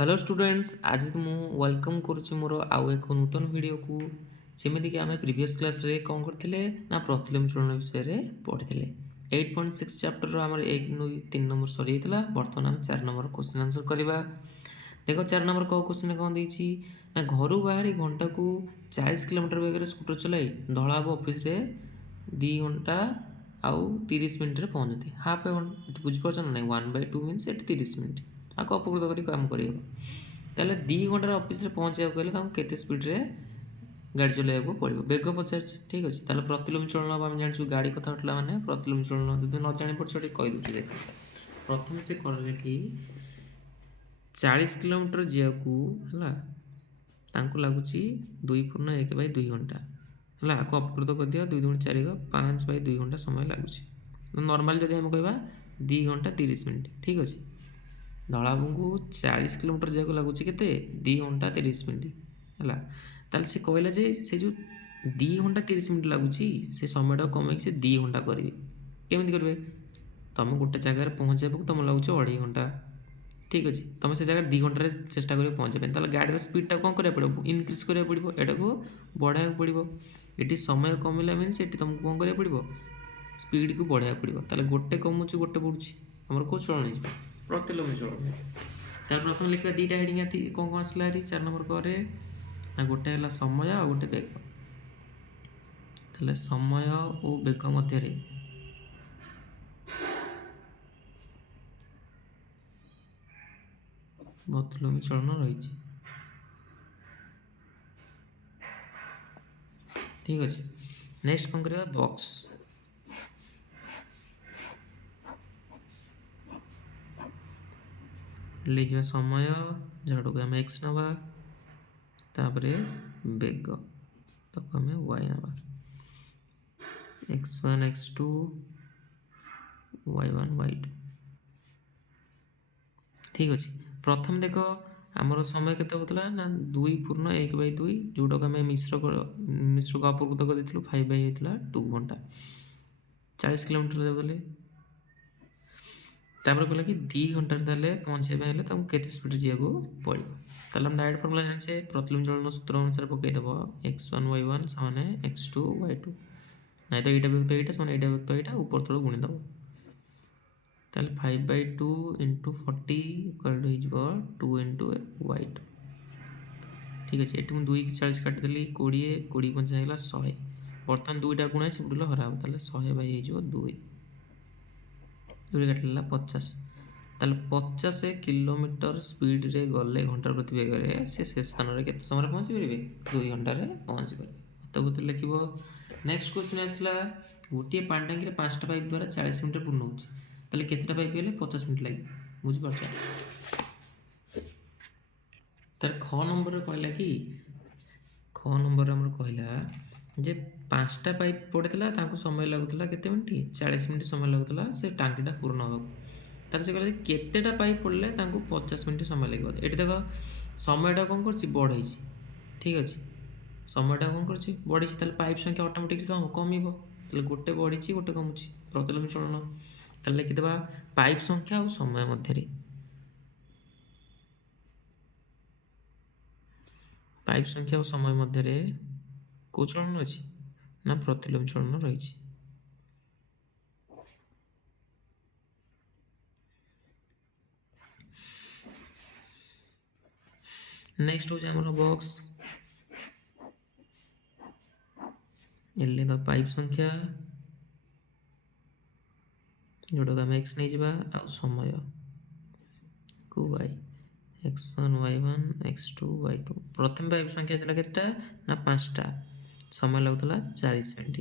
Hello students आज मु welcome करुच्ची मोर आउ एक नूतन वीडियो को जमीक आम प्रीवियस क्लास रे कौन करते ना प्रतिलोम चलन विषय पढ़ी 8.6 चैप्टर आम 1-3 नंबर सरी बर्तमान आम 4 नंबर क्वेश्चन आंसर करवा। देख 4 नंबर कौ क्वेश्चन कौन देती ना घर बाहरी घंटा को 40 किलोमीटर बेगर स्कूटर चलाई धलाब ऑफिस रे 2 घंटा आउ 30 मिनट पहुँचते हाफ ए घंटा बुझीपार ना 1/2 मीन्स 30 मिनट आपको अपकृत कर काम कर 2 घंटार अफिस पहुँचाक केते स्पीड्रे गाड़ी चलैया पड़ो बेग पचार ठीक अच्छे ताल प्रतिलोम चलन हम जानूँ गाड़ी कथा उठला मैंने प्रतिलोम चलन जो न जानी पड़े कहीदे देख प्रथम से कले कि 40 किलोमीटर जाकू लगुच 2.1/2 घंटा है आपको अपकृत कर दिया 2 × 4 = 5/2 घंटा समय लगुच नॉर्मल जब आम कह 2 घंटा 30 मिनट ठीक अच्छे धलाबू को 40 किलोमीटर जाक लगुच के 2 घंटा 30 मिनट है ताल से कहला जे से जो 2 घंटा 30 मिनट लगुच से समय कमे से 2 घंटा करेंगे केमी करेंगे तुम गोटे जगार पहुँचा तुम लगुच 2.5 घंटा ठीक अच्छे तुम से जगह 2 घंटे चेष्टा कर पहुँचा गाड़ी स्पीडा कौन करा पड़ो इनक्रिज करा पड़ो यहाँ को बढ़ाया पड़ो ये समय कमिला मीनस ये तुमको कौन करा पड़ो स्पीड को बढ़ाया पड़ो ताले गोटे कमुच गोटे बढ़ुची आमर कौ चलन प्रतिलोम चलन तार प्रथम लिखा 2टा हेडिंग कौन कौन आसला 4 नंबर करे ना गोटे है समय आ गोटे बेग ताले समय और बेग मध्य प्रतिलोम चलन रही ठीक अच्छे नेक्स्ट कौन करवा बॉक्स लिखा समय झाड़ू को आम एक्स नवा तापरे बेग ताको आम वाई नवा x1 x2 y1 y2 ठीक अच्छे प्रथम देख आमर समय केते होतला ना 2.1/2 जोटा को आम मिश्र को अपकृत कर 5/2 घंटा 40 किलोमीटर गले तापर कहला कि 2 घंटा पहुँचाइबा केते स्पीड जाको पड़ो ताले हम डायरेक्ट फॉर्मूला जाने प्रतिलोम चलन सूत्र अनुसार पकईदेव x1 y1 समान x2 y2 नहीं तो यहाँ व्यक्त यहाँ समान यहाँ व्यक्त यहाँ ऊपर तल गुणीदेव ताले 5/2 × 40 = 2 × y2 ठीक अच्छे ये मुझे 2 की 40 काटिदेली 20 5 है 100 बर्तमान 2टा गुणा से बुढ़ हरा ताले 100/2 2 काटला 50 ताले 50 किलोमीटर स्पीड रे गले घंटा प्रति बेगर से स्थान में केते समय पहुँची पारे 2 घंटा पहुँची पारे तो बोलते लिख नेक्स्ट क्वेश्चन आसला गोटे पानी टांकी 5टा पाइप द्वारा 40 मिनट पूर्ण होता केतेटा पाइप हेल्ले 50 मिनट लगे बुझीपार तार ख नंबर कहला कि ख नंबर आम कहला जे 5टा पाइप पड़ता समय लगुला केते मिनट 40 मिनट समय लगुला से टांकीटा पूर्ण होगा तार से कहला केतेटा पाइप पड़े 50 मिनट समय लगे ये देख समयटा कौन कर बढ़े ठीक अच्छे समयटा कौन कर बढ़ी पाइप संख्या ऑटोमेटिकली कम गोटे बढ़ी गोटे कमुची प्रतिलोम चलन ताले लिखिदेवा पाइप संख्या और समय मध्य पाइप संख्या और समय मध्य कौ चलन अच्छी ना प्रतिलोम चलन रही नेक्स्ट हूँ आम बॉक्स पाइप संख्या जोटा को आम एक्स नहीं जावा आ समय को y x1 y1 x2 y2 प्रथम पाइप संख्या था केतेटा ना 5टा समय लगुला 40 मिनट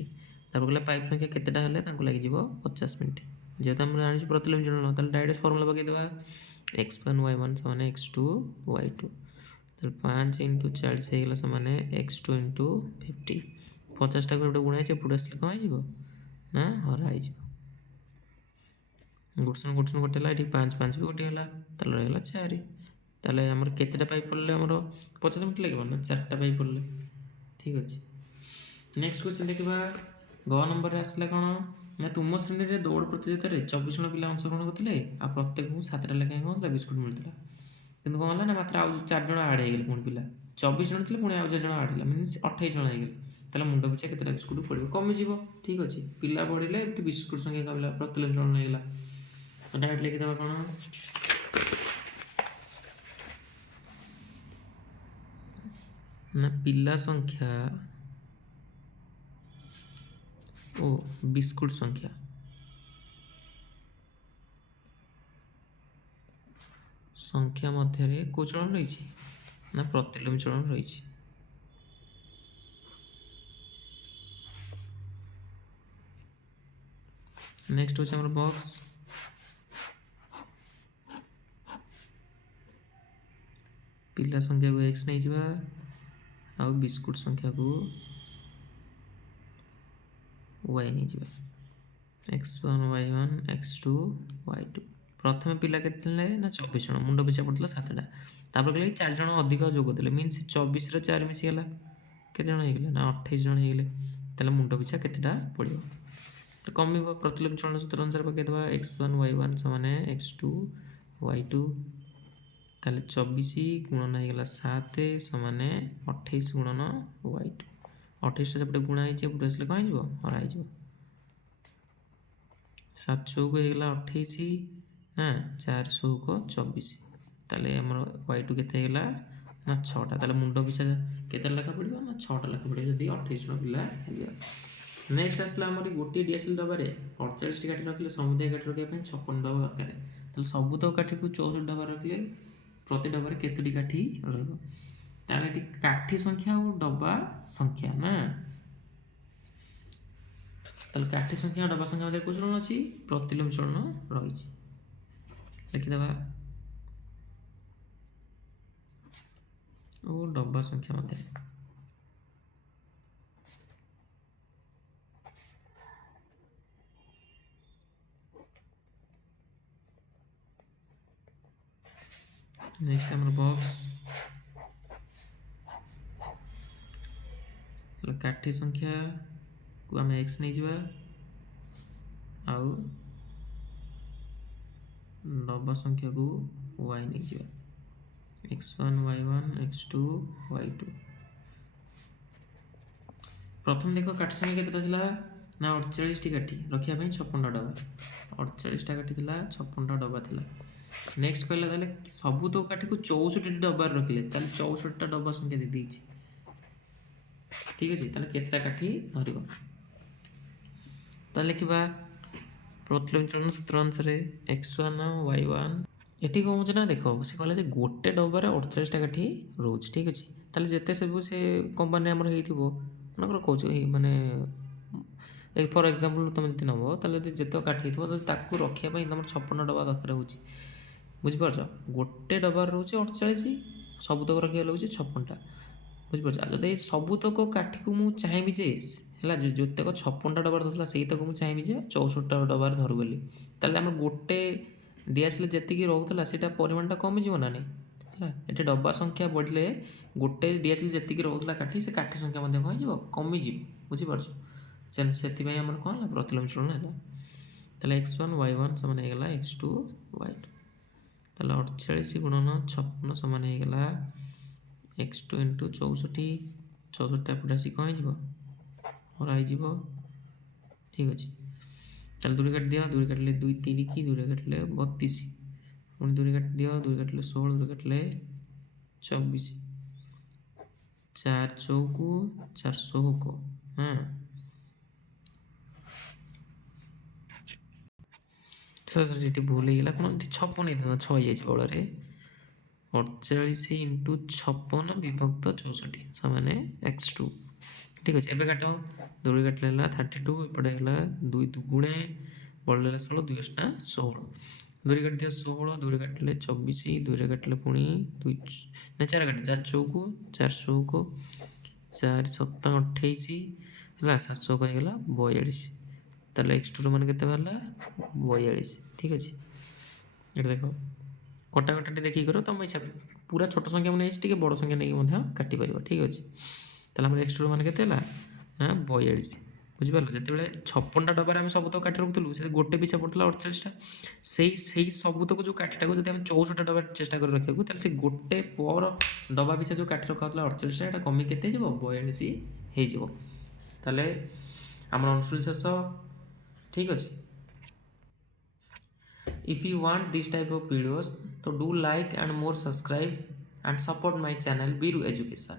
कहला पाइप संख्या केतेटा हेल्ले लगे 50 मिनट जेहेतु आम जानी प्रतिलोम चलन ताले डायरेक्ट फॉर्मूला पकईदेवा x1 y1 समान x2 y2 5 × 40 होगा समान x2 × 50 50टा गोटे गुणा से एपट आसले कौन हो ना हरा गोटसन गोटसन गोटे ये 5 5 भी गोटे है रहा 4 ताले आमर केतेटा पाइप पड़े आमर 50 मिनट लगे ना 4टा पाइप पड़े ठीक अच्छे नेक्स्ट क्वेश्चन देखा ग नंबर आसला कौन ना तुम श्रेणी में दौड़ प्रतियोगित 24 जन पिला अंशग्रहण करते प्रत्येक को 7टा लेखाएं बिस्कुट मिलता କିନ୍ତୁ କ'ଣ ହେଲା ନା ମାତ୍ର ଆଉ 4 ଜଣ ଆଡ଼୍ ହେଇଗଲେ ପୁଣି ପିଲା 24 ଜଣ ଥିଲେ ପୁଣି ଆଉ 4 ଜଣ ଆଡ଼୍ ହେଲା ମିନ୍ସ 28 ଜଣ ହେଇଗଲେ। ତାହେଲେ ମୁଣ୍ଡ ପିଛା କେତେଟା ବିସ୍କୁଟ୍ ପଡ଼ିବ କମିଯିବ। ଠିକ୍ ଅଛି, ପିଲା ବଢ଼ିଲେ ଏଠି ବିସ୍କୁଟ୍ ସଂଖ୍ୟା କମିଲା, ପ୍ରତିଲୋମ ଚଳନ ହେଇଗଲା। ତ ଡାଇରେକ୍ଟ ଲେଖିଦେବା କ'ଣ ନା ପିଲା ସଂଖ୍ୟା ଓ ବିସ୍କୁଟ୍ ସଂଖ୍ୟା ମଧ୍ୟରେ କେଉଁ ଚଳନ ରହିଛି ନା ପ୍ରତିଲୋମ ଚଳନ ରହିଛି। ନେକ୍ସଟ ହେଉଛି ଆମର ବକ୍ସ। ପିଲା ସଂଖ୍ୟାକୁ x ନେଇଯିବା ଆଉ ବିସ୍କୁଟ୍ ସଂଖ୍ୟାକୁ y ନେଇଯିବା। x1 y1 x2 y2। ପ୍ରଥମେ ପିଲା କେତେ ଥିଲେ ନା 24 ଜଣ, ମୁଣ୍ଡ ପିଛା ପଡ଼ିଥିଲା 7ଟା। ତାପରେ କହିଲେ 4 ଜଣ ଅଧିକ ଯୋଗ ଦେଲେ ମିନ୍ସ 24ରେ 4 ମିଶିଗଲା, କେତେ ଜଣ ହେଇଗଲେ ନା 28 ଜଣ ହେଇଗଲେ। ତାହେଲେ ମୁଣ୍ଡ ପିଛା କେତେଟା ପଡ଼ିବ କମିବ। ପ୍ରତିଲୋମ ଚଳନ ସୂତ୍ର ଅନୁସାରେ ପକାଇଦେବା x1 y1 ସମାନେ x2 y2। ତାହେଲେ 24 ଗୁଣନ ହେଇଗଲା 7 ସମାନେ 28 ଗୁଣନ y2। 28ଟା ସେପଟେ ଗୁଣା ହେଇଛି, ଏପଟେ ଆସିଲେ କ'ଣ ହେଇଯିବ ହରା ହେଇଯିବ। 7 ଚଉକ ହେଇଗଲା 28 ନା 4 ଚଉକ 24। ତାହେଲେ ଆମର y2 କେତେ ହେଇଗଲା ନା 6ଟା। ତାହେଲେ ମୁଣ୍ଡ ପିଛା କେତେ ଲେଖା ପଡ଼ିବ ନା 6ଟା ଲେଖା ପଡ଼ିବ ଯଦି 28 ଜଣ ପିଲା ହେବେ। ନେକ୍ସଟ ଆସିଲା ଆମର ଗୋଟିଏ ଡିଏସ୍ଏଲ୍ ଡବାରେ 48ଟି କାଠି ରଖିଲେ ସମୁଦାୟ କାଠି ରଖିବା ପାଇଁ 56 ଡବା ଦରକାର। ତାହେଲେ ସବୁତକ କାଠିକୁ 64 ଡବା ରଖିଲେ ପ୍ରତି ଡବାରେ କେତୋଟି କାଠି ରହିବ। ତାହେଲେ ଏଠି କାଠି ସଂଖ୍ୟା ଆଉ ଡବା ସଂଖ୍ୟା ନା, ତାହେଲେ କାଠି ସଂଖ୍ୟା ଡବା ସଂଖ୍ୟା ମଧ୍ୟରେ କେଉଁ ଚଳନ ଅଛି ପ୍ରତିଲୋମ ଚଳନ ରହିଛି। ଲେଖିଦେବା ଓ ଡବା ସଂଖ୍ୟା ମଧ୍ୟରେ ନେକ୍ସଟ ଆମର ବକ୍ସ। କାଠି ସଂଖ୍ୟାକୁ ଆମେ x ନେଇଯିବା ଆଉ ଡବା ସଂଖ୍ୟାକୁ y ନେଇଯିବା। x1 y1 x2 y2। ପ୍ରଥମେ ଦେଖ କାଠି ସଂଖ୍ୟା କେତେଟା ଥିଲା ନା 48ଟି କାଠି ରଖିବା ପାଇଁ 56ଟା ଡବା। 48ଟା କାଠି ଥିଲା, 56ଟା ଡବା ଥିଲା। ନେକ୍ସଟ କହିଲା ତାହେଲେ ସବୁତକ କାଠିକୁ 64ଟି ଡବାରେ ରଖିଲେ, ତାହେଲେ 64ଟା ଡବା ସଂଖ୍ୟା ଦେଇଦେଇଛି। ଠିକ୍ ଅଛି, ତାହେଲେ କେତେଟା କାଠି ଧରିବ ତାହେଲେ ଲେଖିବା ପ୍ରତିଲୋମ ଚଳନ ସୂତ୍ର ଅନୁସାରେ x1 y1। ଏଠି କ'ଣ ହେଉଛି ନା ଦେଖ ସେ କହିଲା ଯେ ଗୋଟେ ଡବାରେ 48ଟା କାଠି ରହୁଛି। ଠିକ୍ ଅଛି, ତାହେଲେ ଯେତେ ସବୁ ସେ କମ୍ପାନୀ ଆମର ହେଇଥିବ ମନେକର କହୁଛୁ ମାନେ ଫର ଏକ୍ଜାମ୍ପଲ୍ ତୁମେ ଯଦି ନେବ ତାହେଲେ ଯଦି ଯେତେ କାଠି ହେଇଥିବ ଯଦି ତାକୁ ରଖିବା ପାଇଁ ତୁମର 56 ଡବା ଦରକାର ହେଉଛି। ବୁଝିପାରୁଛ, ଗୋଟେ ଡବାରେ ରହୁଛି 48, ସବୁତକ ରଖିବା ଲାଗୁଛି 56ଟା। ବୁଝିପାରୁଛ, ଯଦି ଏଇ ସବୁତକ କାଠିକୁ ମୁଁ ଚାହିଁବି ଯେ ହେଲା ଯେତେକ 56ଟା ଡବାର ଧରୁଥିଲା ସେଇତକ ମୁଁ ଚାହିଁବି ଯେ 64ଟା ଡବାରେ ଧରୁ ବୋଲି, ତାହେଲେ ଆମର ଗୋଟେ ଡିଏସ୍ଏଲ୍ ଯେତିକି ରହୁଥିଲା ସେଇଟା ପରିମାଣଟା କମିଯିବ ନା ନାହିଁ। ହେଲା ଏଠି ଡବା ସଂଖ୍ୟା ବଢ଼ିଲେ ଗୋଟେ ଡିଏସ୍ଏଲ୍ ଯେତିକି ରହୁଥିଲା କାଠି ସେ କାଠି ସଂଖ୍ୟା ମଧ୍ୟ କ'ଣ ହେଇଯିବ କମିଯିବ। ବୁଝିପାରୁଛ, ସେଥିପାଇଁ ଆମର କ'ଣ ହେଲା ପ୍ରତିଲୋମ ଚଳନ ହେଲା। ତାହେଲେ x1 y1 ସମାନ ହେଇଗଲା x2 y2। ତାହେଲେ 48 ଗୁଣନ 56 ସମାନ ହେଇଗଲା x2 × 64। 64ଟା ଏପଟେ ଆସି କ'ଣ ହେଇଯିବ ହରା ହେଇଯିବ। ଠିକ୍ ଅଛି, ତାହେଲେ 2 କାଟିଦିଅ, 2 କାଟିଲେ 2 3 କି 2 କାଟିଲେ 32, ପୁଣି 2 କାଟିଦିଅ, 2 କାଟିଲେ 16, 2 କାଟିଲେ 24, 4 ଚଉକୁ 4 ଷୋହକ। ହଁ ଏଠି ଭୁଲ ହେଇଗଲା କ'ଣ, ଏଠି 56 ହେଇଥାନ୍ତା 6 ହେଇଯାଇଛି ବଳରେ। 48 × 56 ବିଭକ୍ତ 64 ସମାନେ x2। ଠିକ୍ ଅଛି, ଏବେ କାଟ। 2 କାଟିଲେ ହେଲା 32, ଏପଟେ ହେଲା 2 ଦୁଗୁଣେ ବଳରେ ହେଲା 16, 2 ଅଷ୍ଟା 16। 2 କାଟିଦିଅ 16, 2 କାଟିଲେ 24, 2 କାଟିଲେ ପୁଣି 2 ନା 4 କାଟି 4 ଚଉକୁ 4 ଷୋହକ, 4 7 28 ହେଲା 7 ଷୋହକ ହେଇଗଲା 42। ତାହେଲେ x2ର ମାନେ କେତେ ବାହାରିଲା 42। ଠିକ୍ ଅଛି, ଏଠି ଦେଖ କଟାକଟାଟି ଦେଖିକି କର ତୁମ ଇଚ୍ଛା, ପୁରା ଛୋଟ ସଂଖ୍ୟା ମୁଁ ନେଇଛି, ଟିକେ ବଡ଼ ସଂଖ୍ୟା ନେଇକି ମଧ୍ୟ କାଟିପାରିବ। ଠିକ୍ ଅଛି, ତାହେଲେ ଆମର x2ର ମାନେ କେତେ ହେଲା ନା 42। ବୁଝିପାରିଲ, ଯେତେବେଳେ 56ଟା ଡବାରେ ଆମେ ସବୁତକ କାଠି ରଖୁଥିଲୁ ସେ ଗୋଟେ ପିଛା ପଡ଼ୁଥିଲା 48ଟା। ସେଇ ସବୁତକ ଯେଉଁ କାଠିଟାକୁ ଯଦି ଆମେ 64ଟା ଡବାରେ ଚେଷ୍ଟା କରି ରଖିବାକୁ, ତାହେଲେ ସେ ଗୋଟେ ପର ଡବା ପିଛା ଯେଉଁ କାଠି ରଖା ହେଉଥିଲା 48ଟା, ଏଇଟା କମି କେତେ ହେଇଯିବ 42 ହେଇଯିବ। ତାହେଲେ ଆମର ଅନୁଶୀଳନୀ ଶେଷ। ଠିକ୍ ଅଛି। If you want this type of videos, so do like and more subscribe and support my channel Biru Education.